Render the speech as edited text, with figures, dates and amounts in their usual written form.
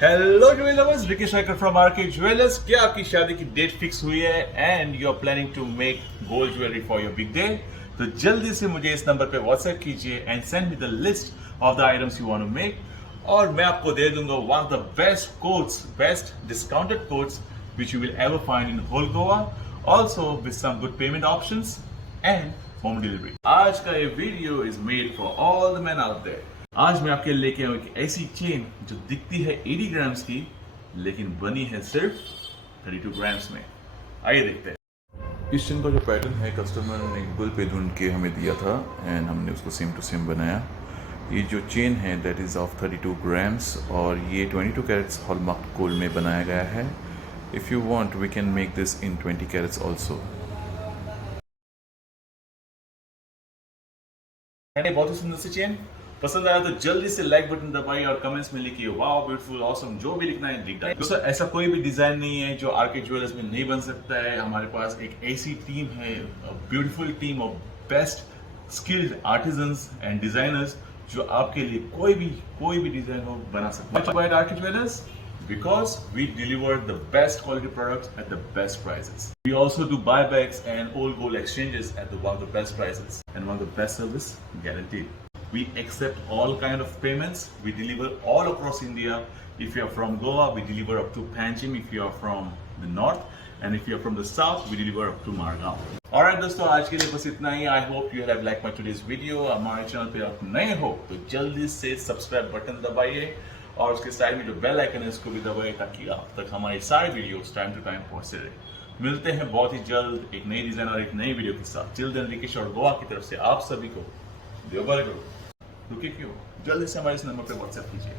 Hello jeweller lovers, Ricky Shekhar from RK jewellers. क्या आपकी शादी की डेट फिक्स हुई है and you are planning to make gold jewellery for your big day? तो जल्दी से मुझे इस नंबर पे व्हाट्सएप कीजिए and send me the list of the items you want to make, और मैं आपको दे दूंगा one of the best codes, best discounted codes which you will ever find in whole Goa, also with some good payment options and home delivery. आज का ये video is made for all the men out there. आज मैं आपके लेके आऊँ एक ऐसी चेन जो दिखती है 80 ग्राम्स की लेकिन बनी है सिर्फ 32 ग्राम्स में। आइए देखते हैं। इस चेन का जो पैटर्न है कस्टमर ने गूगल पे ढूंढ के हमें दिया था एंड हमने उसको सेम टू सेम बनाया। ये जो चेन है दैट इज़ ऑफ 32 ग्राम्स और ये 22 कैरेट्स हॉलमार्क गोल्ड में बनाया गया है। If you want we can make this in 20 carats also. बहुत ही सुंदर सी चेन पसंद आया तो जल्दी से लाइक बटन दबाइए और कमेंट्स में लिखिए वाओ, ब्यूटीफुल, ऑसम, जो भी लिखना है लिख डालिए। दोस्तों, ऐसा कोई भी डिजाइन नहीं है जो आरके ज्वेलर्स में नहीं बन सकता है। हमारे पास एक ऐसी टीम है, beautiful team of best skilled artisans and designers जो आपके लिए कोई भी डिजाइन हो बना सकते हैं। Why RK jewellers? Because we deliver the best quality products at the best prices. We also do buybacks and old gold exchanges at one of the best prices and one of the best service guaranteed. We accept all kind of payments. We deliver all across India. If you are from Goa, we deliver up to Panjim. If you are from the north, and if you are from the south, we deliver up to Margao. Alright दोस्तों, आज के लिए बस इतना ही। I hope you have liked my today's video. हमारे channel पे आप नए हो तो जल्दी से सब्सक्राइब बटन दबाइए और उसके साइड में जो बेल आइकन है उसको भी दबाइए ताकि आप तक हमारे सारे वीडियोस टाइम टू टाइम पहुंचते रहे। मिलते हैं बहुत ही जल्द एक नई डिजाइन और एक नई वीडियो के साथ। टिल देन रिकेश और गोवा की तरफ से आप सभी को देवबार करो। रुकिए क्यों, जल्दी से हमारे इस नंबर पे व्हाट्सएप कीजिए।